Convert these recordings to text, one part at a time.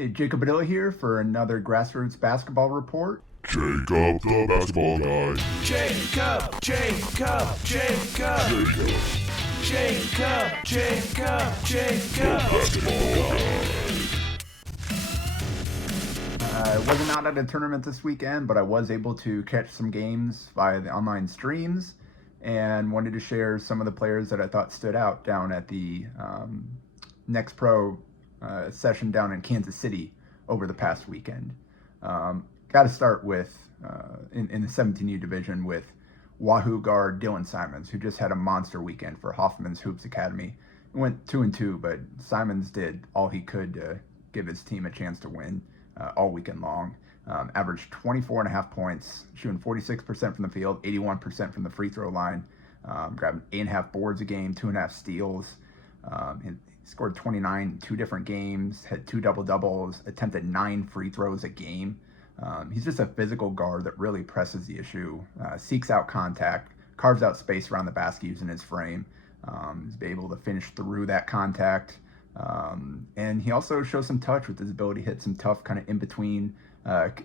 Hey, Jacob Padilla here for another Grassroots Basketball Report. Jacob the basketball guy. Jacob. Basketball guy. I wasn't out at a tournament this weekend, but I was able to catch some games via the online streams and wanted to share some of the players that I thought stood out down at the NxtPro Session down in Kansas City over the past weekend. Got to start with in the 17U division with Wahoo guard Dylan Simons, who just had a monster weekend for Hoffman's Hoops Academy. It went 2-2, but Simons did all he could to give his team a chance to win all weekend long. Averaged 24.5 points, shooting 46% from the field, 81% from the free throw line, grabbing 8.5 boards a game, 2.5 steals. He scored 29 in 2 different games, had 2 double-doubles, attempted 9 free throws a game. He's just a physical guard that really presses the issue, seeks out contact, carves out space around the basket using his frame. He's able to finish through that contact. And he also shows some touch with his ability to hit some tough kind of in-between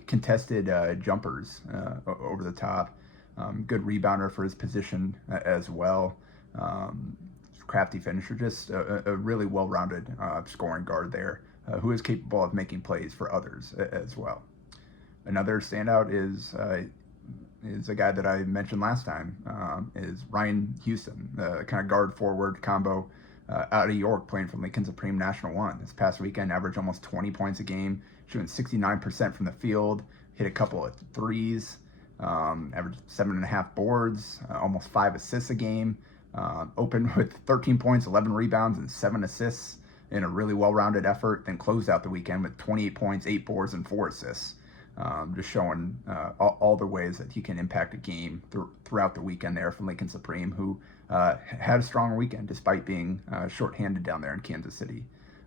contested jumpers over the top. Good rebounder for his position as well. Crafty finisher, just a really well-rounded scoring guard there who is capable of making plays for others as well. Another standout is a guy that I mentioned last time, is Ryan Houston, the kind of guard-forward combo out of York, playing for Lincoln Supreme National 1. This past weekend, averaged almost 20 points a game, shooting 69% from the field, hit a couple of threes, averaged 7.5 boards, almost 5 assists a game, opened with 13 points, 11 rebounds, and 7 assists in a really well-rounded effort, then closed out the weekend with 28 points, 8 boards, and 4 assists. Just showing all the ways that he can impact a game throughout the weekend there from Lincoln Supreme, who had a strong weekend despite being shorthanded down there in Kansas City.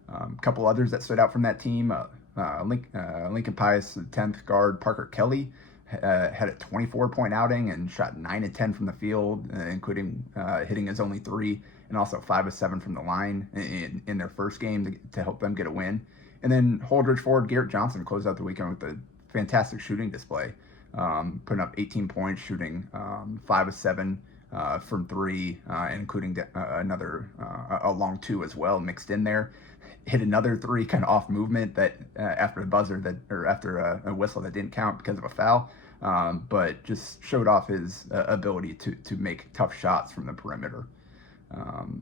A couple others that stood out from that team, Lincoln Pius 10th guard Parker Kelly had a 24-point outing and shot 9 of 10 from the field, including hitting his only 3, and also 5 of 7 from the line in their first game to help them get a win. And then Holdridge forward Garrett Johnson closed out the weekend with a fantastic shooting display, putting up 18 points, shooting 5 of 7 from 3, including another a long 2 as well mixed in there. Hit another 3 kind of off movement that after a buzzer after a whistle that didn't count because of a foul, but just showed off his ability to make tough shots from the perimeter.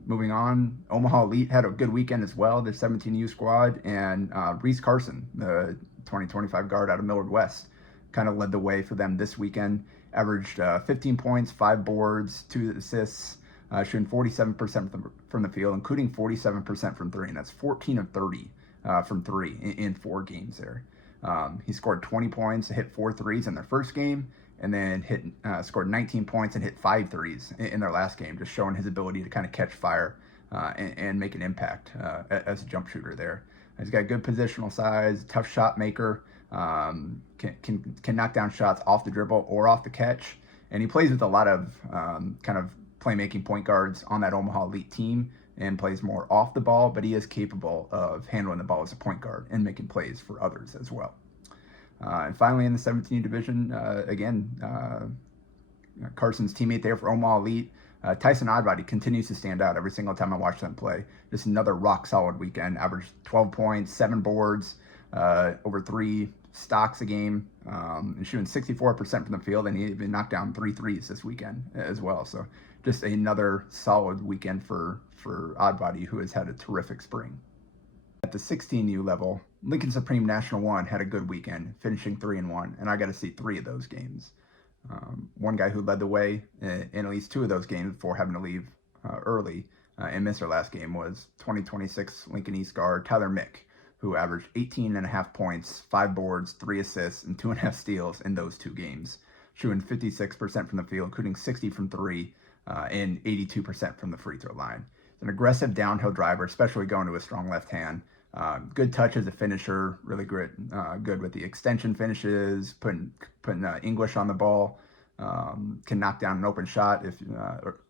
Moving on, Omaha Elite had a good weekend as well. Their 17U squad, and Reese Carson, the 2025 guard out of Millard West, kind of led the way for them this weekend. Averaged 15 points, 5 boards, 2 assists, shooting 47% from the field, including 47% from 3, and that's 14 of 30 from 3 in 4 games there. He scored 20 points, hit 4 threes in their first game, and then scored 19 points and hit 5 threes in their last game, just showing his ability to kind of catch fire and make an impact as a jump shooter there. He's got good positional size, tough shot maker, can knock down shots off the dribble or off the catch, and he plays with a lot of kind of playmaking point guards on that Omaha Elite team and plays more off the ball, but he is capable of handling the ball as a point guard and making plays for others as well. And finally, in the 17U division, Carson's teammate there for Omaha Elite, Tyson Oddbody, continues to stand out every single time I watch them play. Just another rock-solid weekend. Averaged 12 points, 7 boards, over 3 stocks a game, and shooting 64% from the field, and he even knocked down 3 threes this weekend as well. So just another solid weekend for Oddbody, who has had a terrific spring. At the 16U level, Lincoln Supreme National 1 had a good weekend, finishing 3-1, and I got to see 3 of those games. One guy who led the way in at least 2 of those games before having to leave early and miss their last game was 2026 Lincoln East guard Tyler Mick, who averaged 18.5 points, 5 boards, 3 assists, and 2.5 steals in those 2 games, shooting 56% from the field, including 60 from 3 and 82% from the free throw line. He's an aggressive downhill driver, especially going to a strong left hand. Good touch as a finisher, really good with the extension finishes, putting English on the ball. Can knock down an open shot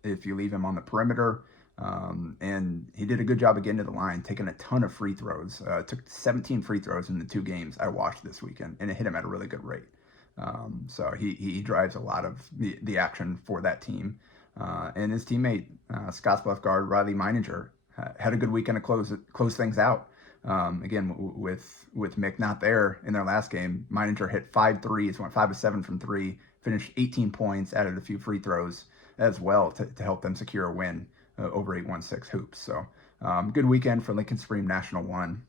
if you leave him on the perimeter. And he did a good job of getting to the line, taking a ton of free throws. Took 17 free throws in the 2 games I watched this weekend, and it hit him at a really good rate. So he drives a lot of the action for that team. And his teammate, Scottsbluff guard Riley Meininger, had a good weekend to close things out. Again, with Mick not there in their last game, Meininger hit 5 threes, went 5 of 7 from 3, finished 18 points, added a few free throws as well to help them secure a win over 816 hoops. So good weekend for Lincoln Supreme National 1.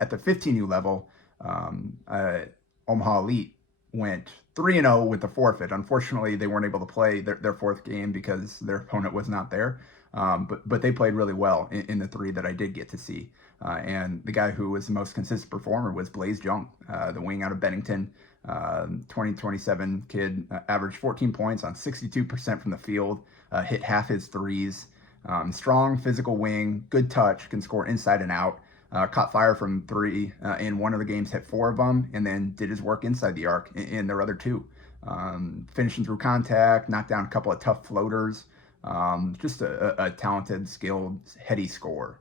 At the 15U level, Omaha Elite went 3-0 with the forfeit. Unfortunately, they weren't able to play their 4th game because their opponent was not there. But they played really well in the 3 that I did get to see. And the guy who was the most consistent performer was Blaze Jung, the wing out of Bennington, 2027 kid, averaged 14 points on 62% from the field, hit half his threes. Strong physical wing, good touch, can score inside and out. Caught fire from 3 in one of the games, hit 4 of them, and then did his work inside the arc in their other 2. Finishing through contact, knocked down a couple of tough floaters. Just a talented, skilled, heady scorer.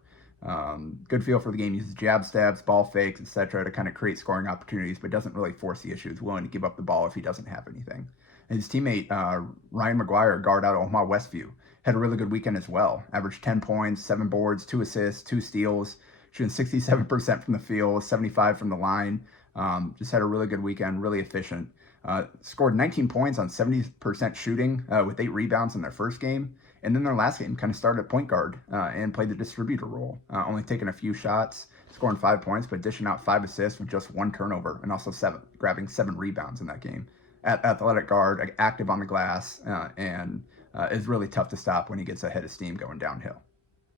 Good feel for the game. Uses jab stabs, ball fakes, etc. to kind of create scoring opportunities, but doesn't really force the issue. Is willing to give up the ball if he doesn't have anything. And his teammate, Ryan McGuire, guard out of Omaha Westview, had a really good weekend as well. Averaged 10 points, 7 boards, 2 assists, 2 steals, shooting 67% from the field, 75 from the line. Just had a really good weekend, really efficient. Scored 19 points on 70% shooting with 8 rebounds in their first game. And then their last game kind of started at point guard and played the distributor role, only taking a few shots, scoring 5 points, but dishing out 5 assists with just 1 turnover and also grabbing 7 rebounds in that game. Athletic guard, active on the glass, and is really tough to stop when he gets a head of steam going downhill.